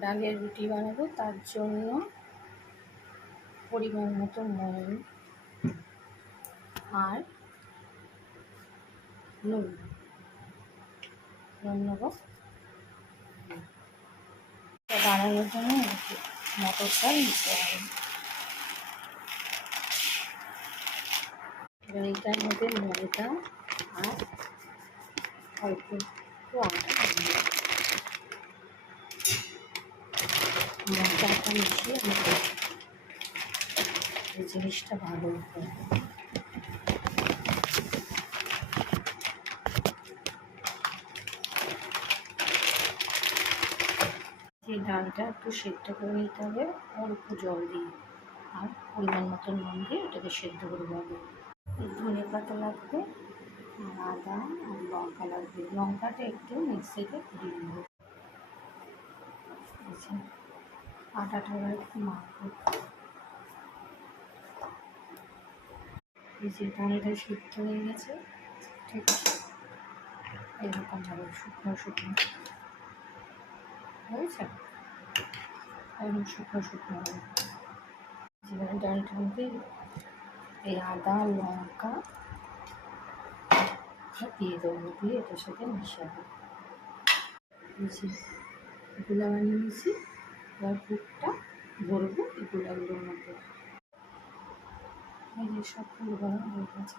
ডালের রুটি বানাবো, তার জন্য পরিমাণ মতো ময়ন আর নুন নেবো। বানানোর জন্য মটরটা নিতে হবে। এবার এইটার মধ্যে ময়দা আর অল্প একটু আটা দিয়ে ময়দাটা মিশিয়ে আমাদের এই জিনিসটা ভালো হবে। এই ডালটা একটু সেদ্ধ করে নিতে হবে অল্প জল দিয়ে, আর পরিমাণ মতো নুন দিয়ে এটাকে সেদ্ধ করে দেবে। ধনে পাতা লাগবে, আদা আর লঙ্কা লাগবে। লঙ্কাটা একটু মিক্সিতে দিয়ে নেব। আটাটা একটু মাখবো। এই যে ডালটা সিদ্ধ হয়ে গেছে, ঠিক আছে, এরকম ভাবে শুকনো শুকনো হয়েছে, একদম শুকনো শুকনো হবে। যেখানে ডালটার মধ্যে এই আদা লঙ্কা দিয়ে দেবো, দিয়ে এটার সাথে মিশাবো। গোলা বানিয়ে নিয়েছি, এবার পুরটা ভরবো এই গোলাগুলোর মধ্যে। এই যে সব পুরো বানানো হয়ে গেছে।